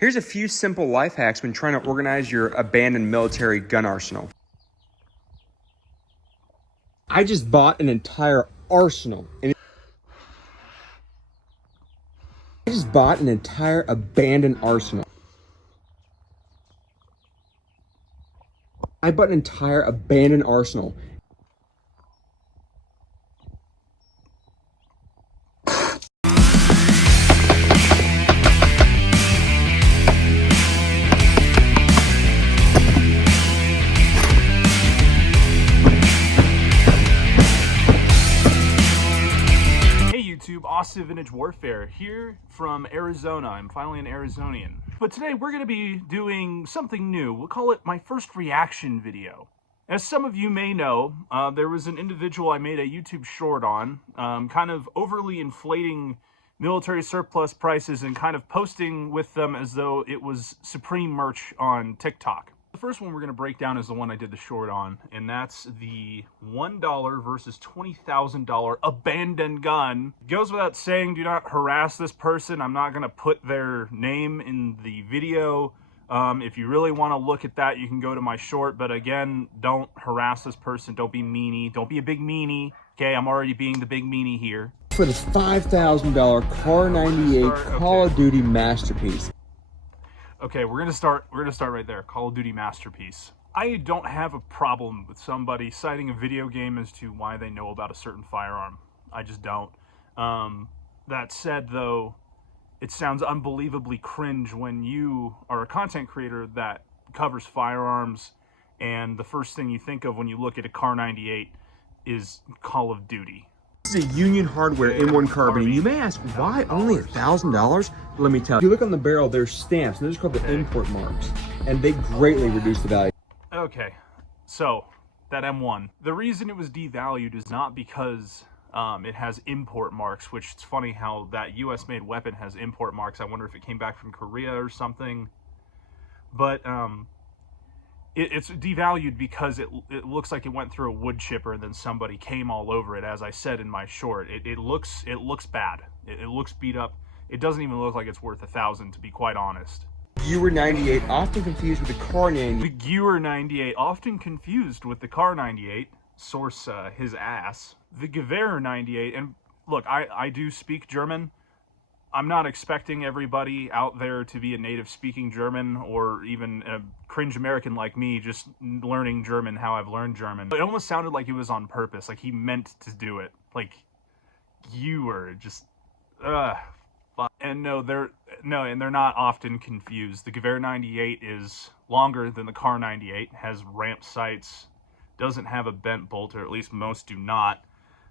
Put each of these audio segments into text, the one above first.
Here's a few simple life hacks when trying to organize your abandoned military gun arsenal. I just bought an entire arsenal. I just bought an entire abandoned arsenal. I bought an entire abandoned arsenal. Austin Vintage Warfare here from Arizona. I'm finally an Arizonian. But today we're going to be doing something new. We'll call it my first reaction video. As some of you may know, there was an individual I made a YouTube short on, kind of overly inflating military surplus prices and kind of posting with them as though it was supreme merch on TikTok. The first one we're going to break down is the one I did the short on, and that's the $1 versus $20,000 abandoned gun. It goes without saying, do not harass this person. I'm not going to put their name in the video. If you really want to look at that, you can go to my short, but again, don't harass this person. Don't be meanie. Don't be a big meanie. Okay, I'm already being the big meanie here. For the $5,000 Car 98 Call of Duty masterpiece. Okay, we're gonna start right there. Call of Duty masterpiece. I don't have a problem with somebody citing a video game as to why they know about a certain firearm. I just don't. That said, though, it sounds unbelievably cringe when you are a content creator that covers firearms, and the first thing you think of when you look at a Car 98 is Call of Duty. This is a Union Hardware M1 carbine. You may ask, why only $1,000? Let me tell you. If you look on the barrel, there's stamps, and those are called the import marks, and they greatly reduce the value. Okay, so that M1. The reason it was devalued is not because it has import marks, which it's funny how that US-made weapon has import marks. I wonder if it came back from Korea or something. But it's devalued because it looks like it went through a wood chipper and then somebody came all over it. As I said in my short, it looks bad. It looks beat up. It doesn't even look like it's worth $1,000, to be quite honest. Gewehr 98, often confused with the Car 98. The Gewehr 98, often confused with the Car 98. Source his ass. The Gewehr 98, and look, I do speak German. I'm not expecting everybody out there to be a native speaking German or even a cringe American like me just learning German how I've learned German. It almost sounded like it was on purpose, like he meant to do it. Like, you were just, and they're not often confused. The Gewehr 98 is longer than the Car 98, has ramp sights, doesn't have a bent bolt, or at least most do not,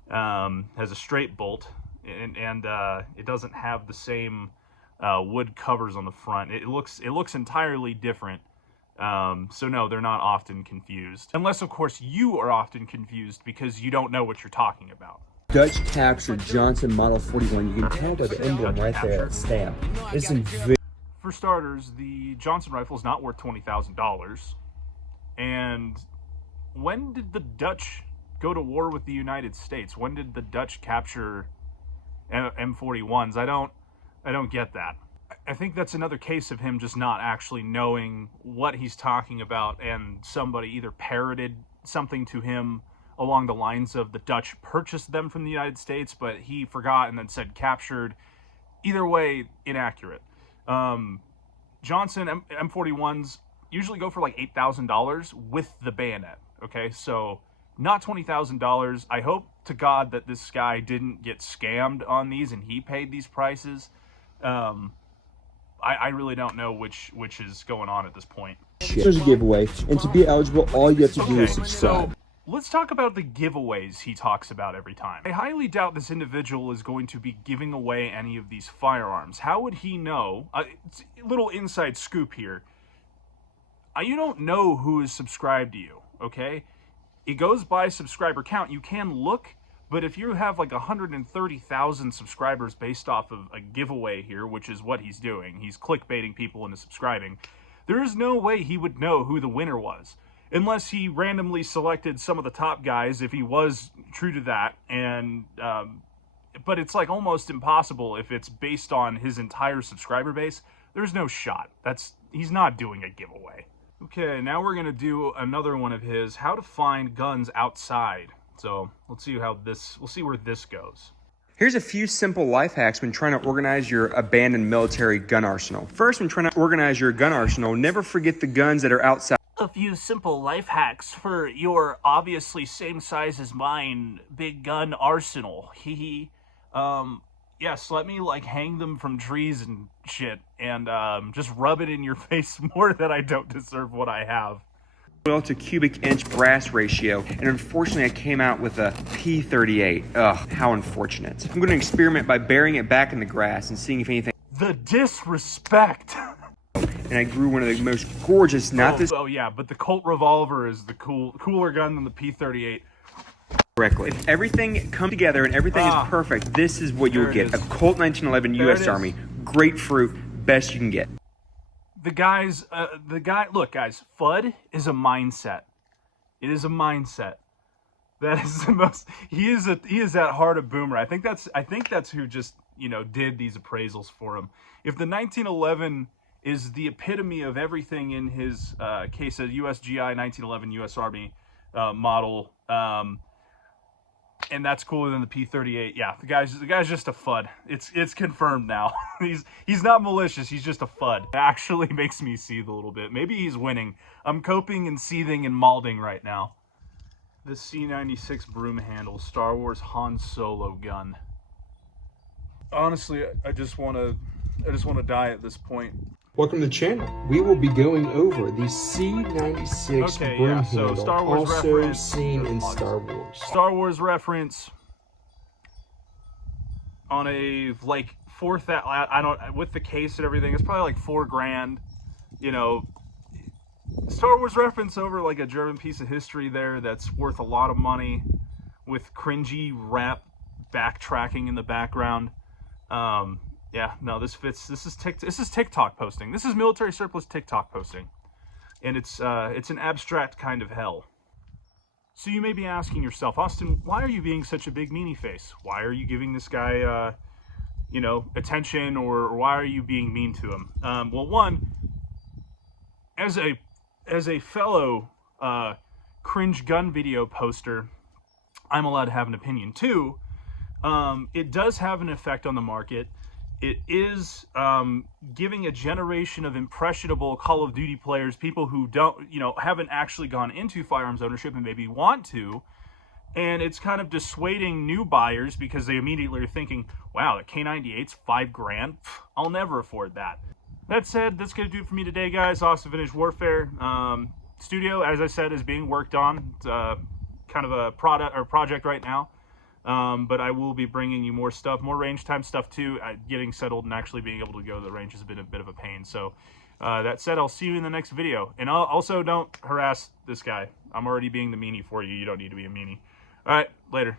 has a straight bolt. And it doesn't have the same wood covers on the front. It looks entirely different. So no, they're not often confused. Unless, of course, you are often confused because you don't know what you're talking about. Dutch captured Johnson Model 41. You can tell by the emblem right there, that stamp. It's in For starters, the Johnson rifle is not worth $20,000. And when did the Dutch go to war with the United States? When did the Dutch capture M41s? I don't get that. I think that's another case of him just not actually knowing what he's talking about, and somebody either parroted something to him along the lines of the Dutch purchased them from the United States, but he forgot and then said captured. Either way, inaccurate. Johnson M41s usually go for like $8,000 with the bayonet. Okay, so not $20,000. I hope to God that this guy didn't get scammed on these and he paid these prices. I really don't know which is going on at this point. There's a giveaway, and to be eligible, all you have to do is subscribe. So let's talk about the giveaways he talks about every time. I highly doubt this individual is going to be giving away any of these firearms. How would he know? It's a little inside scoop here. You don't know who is subscribed to you, okay? It goes by subscriber count. You can look, but if you have like 130,000 subscribers based off of a giveaway here, which is what he's doing, he's clickbaiting people into subscribing, there is no way he would know who the winner was. Unless he randomly selected some of the top guys, if he was true to that, and but it's like almost impossible if it's based on his entire subscriber base there's no shot. He's not doing a giveaway. Okay, now we're gonna do another one of his, how to find guns outside. So we'll see where this goes. Here's a few simple life hacks when trying to organize your abandoned military gun arsenal. First, when trying to organize your gun arsenal, never forget the guns that are outside. A few simple life hacks for your obviously same size as mine big gun arsenal. Yes, let me like hang them from trees and shit, and just rub it in your face more that I don't deserve what I have. Oil to cubic inch brass ratio, and unfortunately I came out with a P38. Ugh, how unfortunate. I'm going to experiment by burying it back in the grass and seeing if anything. The disrespect. And I grew one of the most gorgeous, Oh yeah, but the Colt revolver is the cooler gun than the P38. Correctly. If everything comes together and everything is perfect, this is what you'll get. A Colt 1911 U.S. Army. Great fruit, best you can get. Look guys, FUD is a mindset. It is a mindset. That is the most, he is at heart a boomer. I think that's who just, did these appraisals for him. If the 1911 is the epitome of everything in his case, a USGI 1911 U.S. Army model, and that's cooler than the P38. Yeah, the guy's just a FUD. It's confirmed now. he's not malicious. He's just a FUD. It actually makes me seethe a little bit. Maybe he's winning. I'm coping and seething and malding right now. The C96 broom handle, Star Wars Han Solo gun. Honestly, I just want to die at this point. Welcome to the channel. We will be going over the C96 broom handle, so Star Wars also reference, seen in Star Wars. Star Wars reference on a like fourth. I don't, with the case and everything, it's probably like $4,000. Star Wars reference over like a German piece of history there that's worth a lot of money, with cringy rap backtracking in the background. Yeah, no, this fits. This is TikTok posting. This is Military Surplus TikTok posting, and it's an abstract kind of hell. So you may be asking yourself, Austin, why are you being such a big meanie face? Why are you giving this guy, attention, or why are you being mean to him? Well, one, as a fellow cringe gun video poster, I'm allowed to have an opinion. Two, it does have an effect on the market. It is giving a generation of impressionable Call of Duty players, people who haven't actually gone into firearms ownership and maybe want to, and it's kind of dissuading new buyers because they immediately are thinking, wow, the K98's $5,000? I'll never afford that. That said, that's going to do it for me today, guys. Austin Vintage Warfare Studio, as I said, is being worked on. It's kind of a project right now. But I will be bringing you more stuff, more range time stuff too. Getting settled and actually being able to go to the range has been a bit of a pain. So that said, I'll see you in the next video. And also don't harass this guy. I'm already being the meanie for you. You don't need to be a meanie. All right, later.